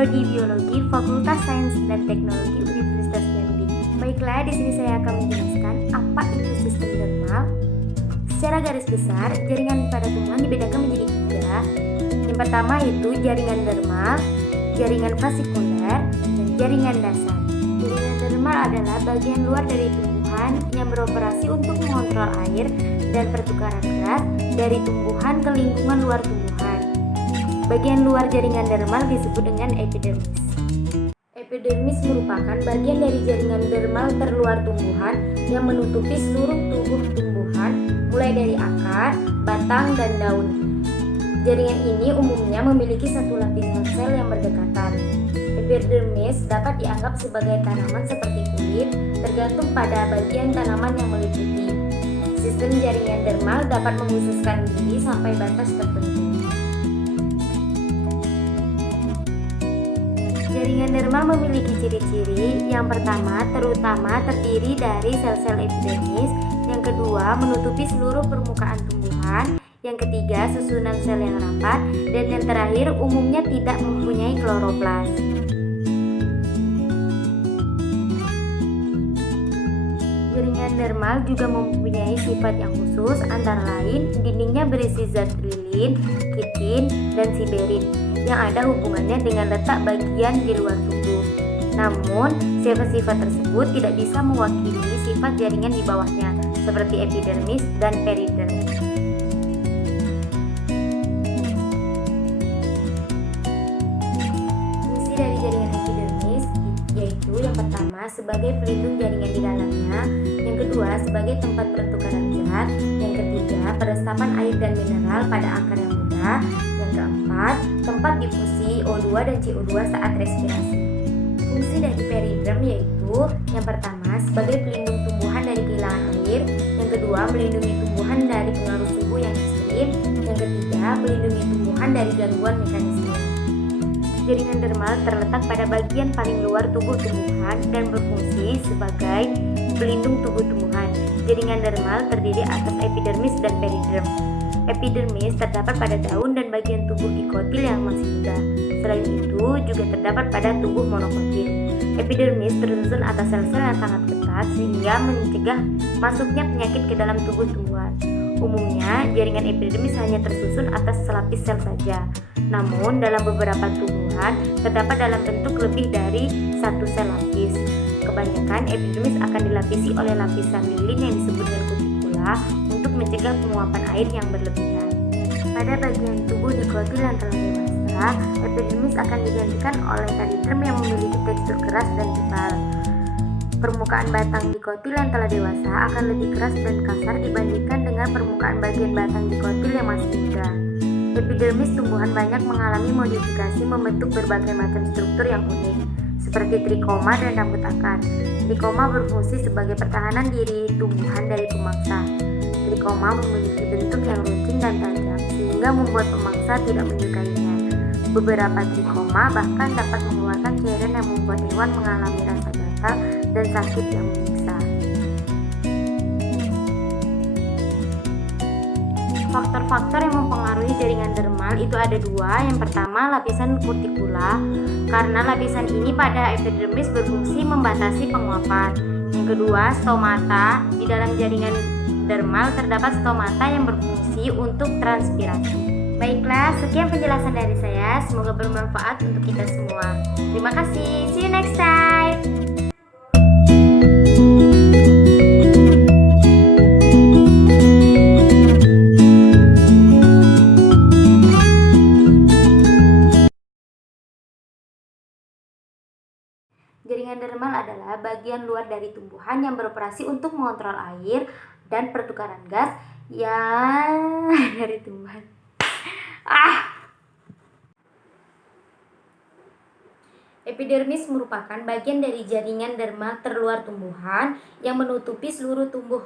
Prodi Biologi Fakultas Sains dan Teknologi Universitas Jambi. Baiklah, di sini saya akan menjelaskan apa itu sistem dermal. Secara garis besar, jaringan pada tumbuhan dibedakan menjadi 3. Yang pertama itu jaringan dermal, jaringan fasikuler, dan jaringan dasar. Jaringan dermal adalah bagian luar dari tumbuhan yang beroperasi untuk mengontrol air dan pertukaran gas dari tumbuhan ke lingkungan luar tumbuhan. Bagian luar jaringan dermal disebut dengan epidermis. Epidermis merupakan bagian dari jaringan dermal terluar tumbuhan yang menutupi seluruh tubuh tumbuhan, mulai dari akar, batang, dan daun. Jaringan ini umumnya memiliki satu lapisan sel yang berdekatan. Epidermis dapat dianggap sebagai tanaman seperti kulit, tergantung pada bagian tanaman yang meliputi. Sistem jaringan dermal dapat menghususkan diri sampai batas tertentu. Jaringan dermal memiliki ciri-ciri. Yang pertama, terutama terdiri dari sel-sel epidermis. Yang kedua, menutupi seluruh permukaan tumbuhan. Yang ketiga, susunan sel yang rapat. Dan yang terakhir, umumnya tidak mempunyai kloroplas. Jaringan dermal juga mempunyai sifat yang khusus, antara lain dindingnya berisi zat lilin, kitin, dan siberin yang ada hubungannya dengan letak bagian di luar tubuh. Namun, sifat-sifat tersebut tidak bisa mewakili sifat jaringan di bawahnya, seperti epidermis dan peridermis. Fungsi dari jaringan epidermis yaitu yang pertama sebagai pelindung jaringan di dalamnya, yang kedua sebagai tempat pertukaran zat, yang ketiga peresapan air dan mineral pada akar yang muda, yang keempat tempat difusi O2 dan CO2 saat respirasi. Fungsi dari periderm yaitu yang pertama sebagai pelindung tumbuhan dari kehilangan air, yang kedua melindungi tumbuhan dari pengaruh suhu yang ekstrim, yang ketiga melindungi tumbuhan dari gangguan mekanisme. Jaringan dermal terletak pada bagian paling luar tubuh tumbuhan dan berfungsi sebagai pelindung tubuh tumbuhan. Jaringan dermal terdiri atas epidermis dan periderm. Epidermis terdapat pada daun dan bagian tubuh dikotil yang masih muda. Selain itu juga terdapat pada tubuh monokotil. Epidermis tersusun atas sel-sel yang sangat ketat sehingga mencegah masuknya penyakit ke dalam tubuh tumbuhan. Umumnya jaringan epidermis hanya tersusun atas selapis sel saja. Namun dalam beberapa tumbuhan terdapat dalam bentuk lebih dari satu sel lapis. Kebanyakan epidermis akan dilapisi oleh lapisan lilin yang disebut dengan kutikula untuk mencegah penguapan air yang berlebihan. Pada bagian tubuh dikotil yang telah dewasa, epidermis akan digantikan oleh periderm yang memiliki tekstur keras dan tebal. Permukaan batang dikotil yang telah dewasa akan lebih keras dan kasar dibandingkan dengan permukaan bagian batang dikotil yang masih muda. Epidermis tumbuhan banyak mengalami modifikasi membentuk berbagai macam struktur yang unik, seperti trikoma dan rambut akar. Trikoma berfungsi sebagai pertahanan diri tumbuhan dari pemangsa. Trikoma memiliki bentuk yang runcing dan tajam, sehingga membuat pemangsa tidak menyukainya. Beberapa trikoma bahkan dapat mengeluarkan cairan yang membuat hewan mengalami rasa gatal dan sakit yang menyiksa. Faktor-faktor yang mempengaruhi jaringan dermal itu ada 2. Yang pertama, lapisan kutikula, karena lapisan ini pada epidermis berfungsi membatasi penguapan. Yang kedua, stomata. Di dalam jaringan dermal terdapat stomata yang berfungsi untuk transpirasi. Baiklah, sekian penjelasan dari saya. Semoga bermanfaat untuk kita semua. Terima kasih. See you next time. Jaringan dermal adalah bagian luar dari tumbuhan yang beroperasi untuk mengontrol air dan pertukaran gas yang dari tumbuhan. Epidermis merupakan bagian dari jaringan dermal terluar tumbuhan yang menutupi seluruh tubuh